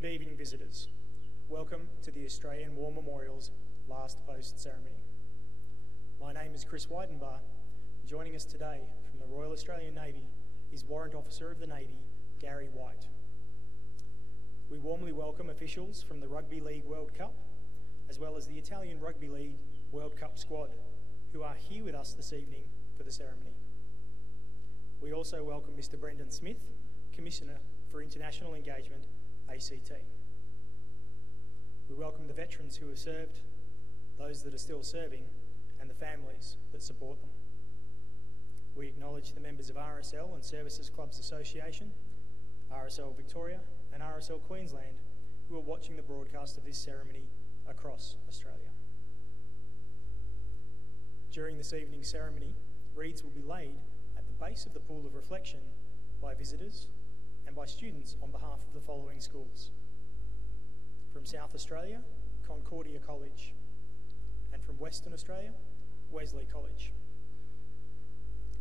Good evening, visitors. Welcome to the Australian War Memorial's last post ceremony. My name is Chris Weidenbach. Joining us today from the Royal Australian Navy is Warrant Officer of the Navy, Gary White. We warmly welcome officials from the Rugby League World Cup, as well as the Italian Rugby League World Cup squad, who are here with us this evening for the ceremony. We also welcome Mr. Brendan Smith, Commissioner for International Engagement, ACT. We welcome the veterans who have served, those that are still serving, and the families that support them. We acknowledge the members of RSL and Services Clubs Association, RSL Victoria and RSL Queensland, who are watching the broadcast of this ceremony across Australia. During this evening's ceremony, wreaths will be laid at the base of the pool of reflection by visitors and by students on behalf of the following schools. From South Australia, Concordia College, and from Western Australia, Wesley College.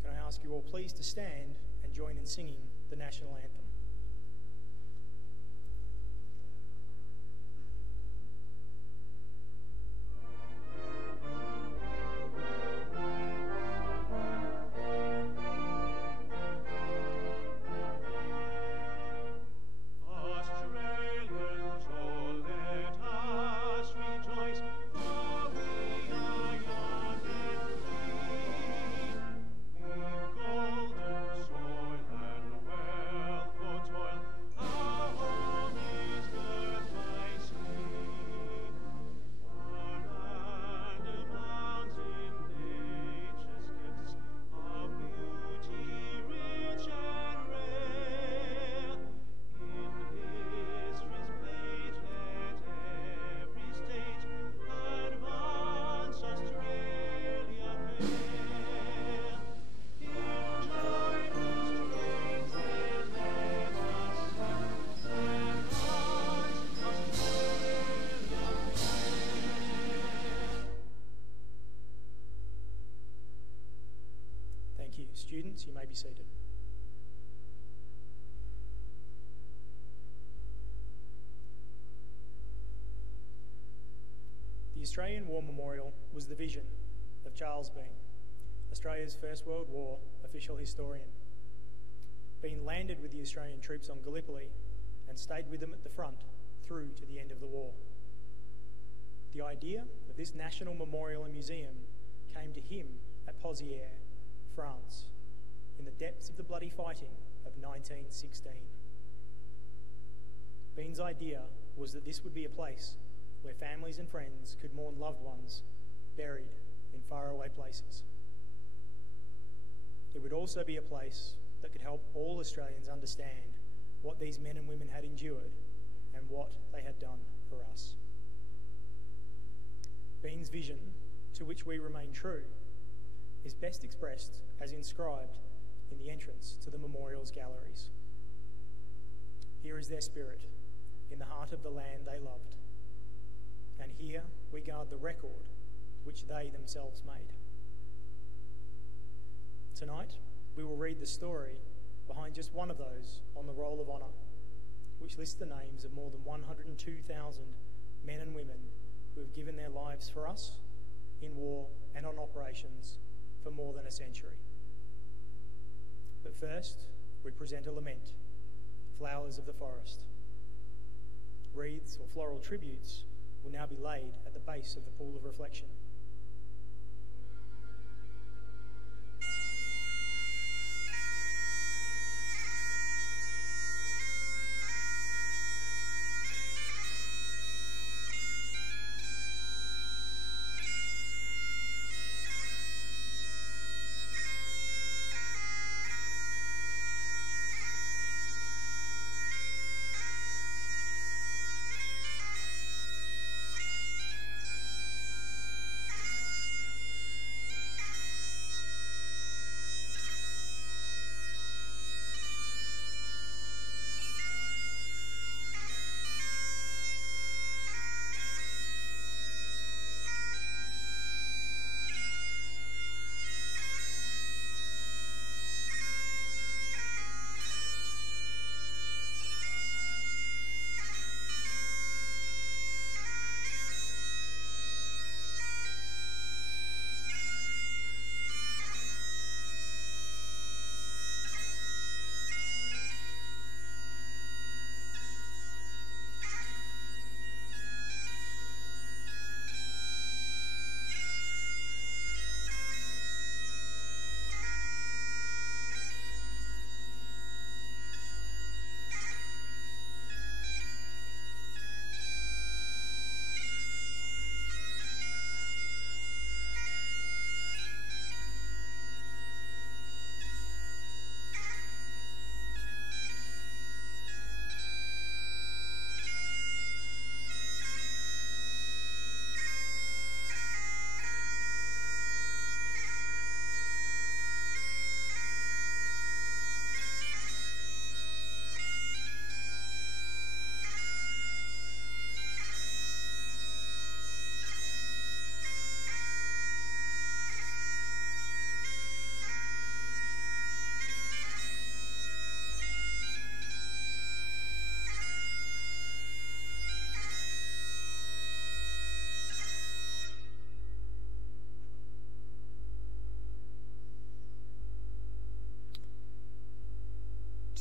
Can I ask you all please to stand and join in singing the national anthem? Students, you may be seated. The Australian War Memorial was the vision of Charles Bean, Australia's First World War official historian. Bean landed with the Australian troops on Gallipoli and stayed with them at the front through to the end of the war. The idea of this national memorial and museum came to him at Pozières, France, in the depths of the bloody fighting of 1916. Bean's idea was that this would be a place where families and friends could mourn loved ones buried in faraway places. It would also be a place that could help all Australians understand what these men and women had endured and what they had done for us. Bean's vision, to which we remain true, is best expressed as inscribed in the entrance to the memorial's galleries. Here is their spirit, in the heart of the land they loved. And here we guard the record which they themselves made. Tonight, we will read the story behind just one of those on the Roll of Honour, which lists the names of more than 102,000 men and women who have given their lives for us in war and on operations for more than a century. But first, we present a lament, Flowers of the Forest. Wreaths or floral tributes will now be laid at the base of the pool of reflection.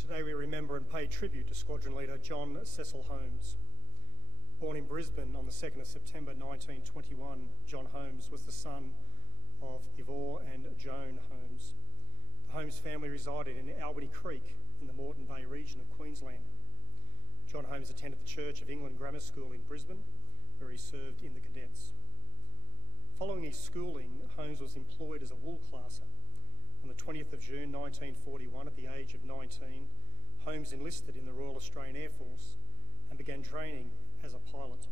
Today we remember and pay tribute to Squadron leader John Cecil Holmes. Born in Brisbane on the 2nd of September 1921, John Holmes was the son of Ivor and Joan Holmes. The Holmes family resided in Albany Creek in the Moreton Bay region of Queensland. John Holmes attended the Church of England Grammar School in Brisbane, where he served in the cadets. Following his schooling, Holmes was employed as a wool classer. On the 20th of June 1941, at the age of 19, Holmes enlisted in the Royal Australian Air Force and began training as a pilot.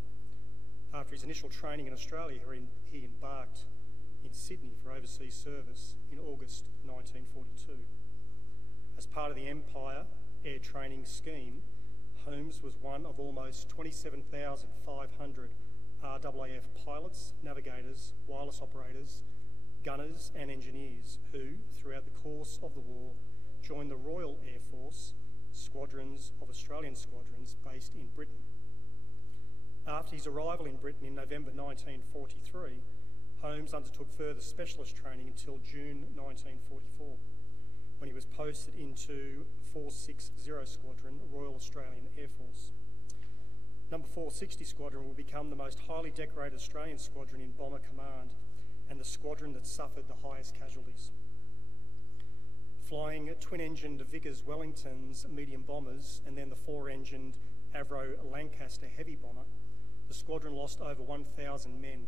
After his initial training in Australia, he embarked in Sydney for overseas service in August 1942. As part of the Empire Air Training Scheme, Holmes was one of almost 27,500 RAAF pilots, navigators, wireless operators, gunners and engineers who, throughout the course of the war, joined the Royal Air Force squadrons of Australian squadrons based in Britain. After his arrival in Britain in November 1943, Holmes undertook further specialist training until June 1944, when he was posted into 460 Squadron, Royal Australian Air Force. Number 460 Squadron will become the most highly decorated Australian squadron in Bomber Command and the squadron that suffered the highest casualties. Flying twin-engined Vickers Wellingtons medium bombers and then the four-engined Avro Lancaster heavy bomber, the squadron lost over 1,000 men,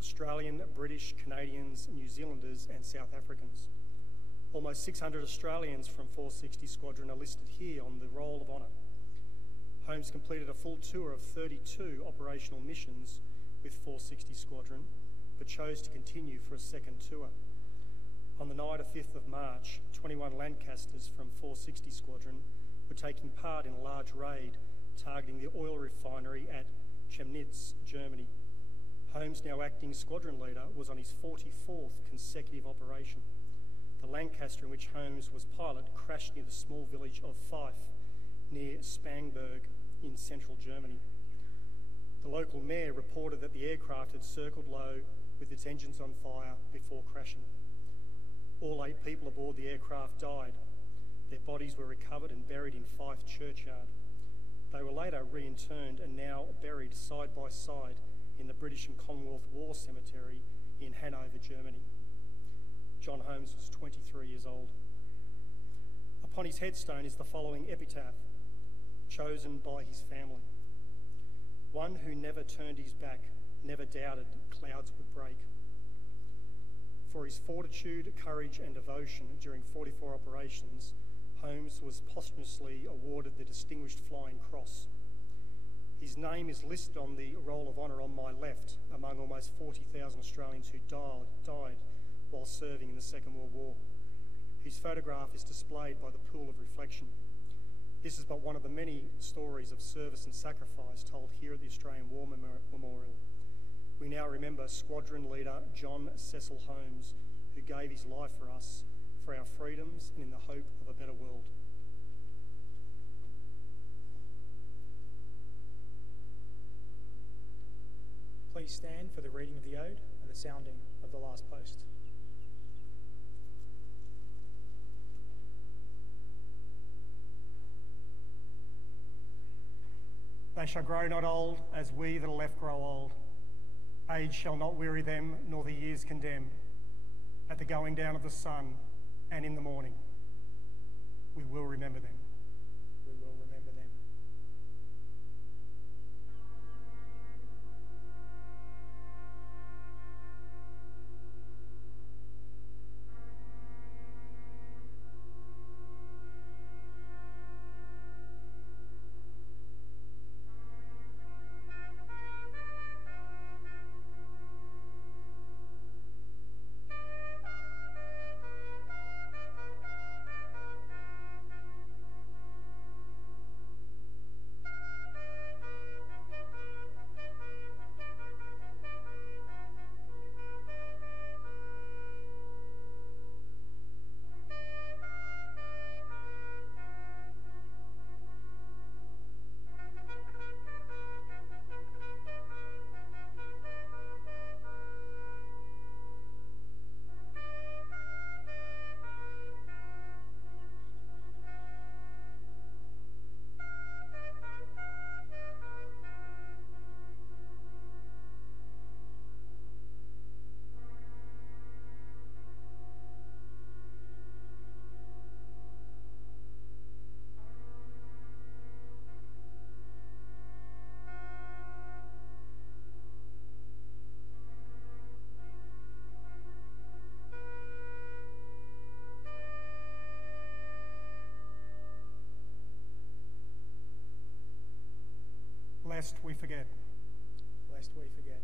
Australian, British, Canadians, New Zealanders and South Africans. Almost 600 Australians from 460 Squadron are listed here on the Roll of Honour. Holmes completed a full tour of 32 operational missions with 460 Squadron, but chose to continue for a second tour. On the night of 5th of March, 21 Lancasters from 460 Squadron were taking part in a large raid targeting the oil refinery at Chemnitz, Germany. Holmes, now acting squadron leader, was on his 44th consecutive operation. The Lancaster, in which Holmes was pilot, crashed near the small village of Fife, near Spangberg in central Germany. The local mayor reported that the aircraft had circled low with its engines on fire before crashing. All 8 people aboard the aircraft died. Their bodies were recovered and buried in Fife churchyard. They were later reinterred and now buried side by side in the British and Commonwealth War Cemetery in Hanover, Germany. John Holmes was 23 years old. Upon his headstone is the following epitaph, chosen by his family. One who never turned his back, never doubted clouds would break. For his fortitude, courage and devotion during 44 operations, Holmes was posthumously awarded the Distinguished Flying Cross. His name is listed on the Roll of Honour on my left among almost 40,000 Australians who died while serving in the Second World War. His photograph is displayed by the Pool of Reflection. This is but one of the many stories of service and sacrifice told here at the Australian War Memorial. We now remember Squadron leader John Cecil Holmes, who gave his life for us, for our freedoms and in the hope of a better world. Please stand for the reading of the ode and the sounding of the last post. They shall grow not old as we that are left grow old. Age shall not weary them, nor the years condemn. At the going down of the sun and in the morning, we will remember them. We will remember them. lest we forget. Lest we forget.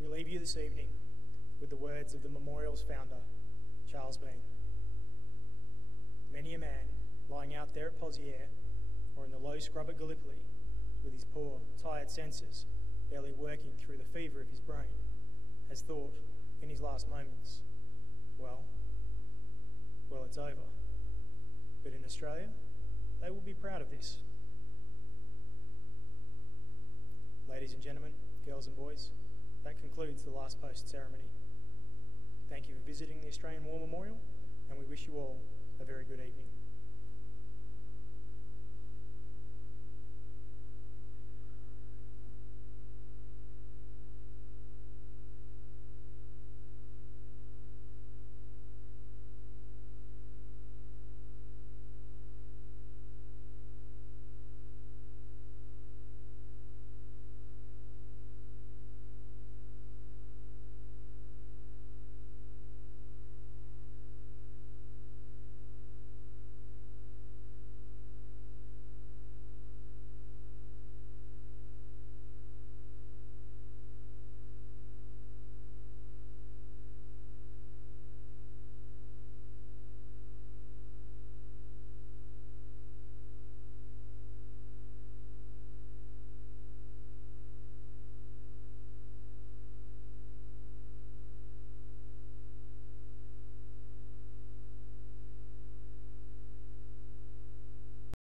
We leave you this evening with the words of the memorial's founder, Charles Bean. Many a man lying out there at Poziere or in the low scrub at Gallipoli with his poor, tired senses barely working through the fever of his brain has thought in his last moments, well, it's over. But in Australia, they will be proud of this. Ladies and gentlemen, girls and boys, that concludes the last post ceremony. Thank you for visiting the Australian War Memorial, and we wish you all a very good evening.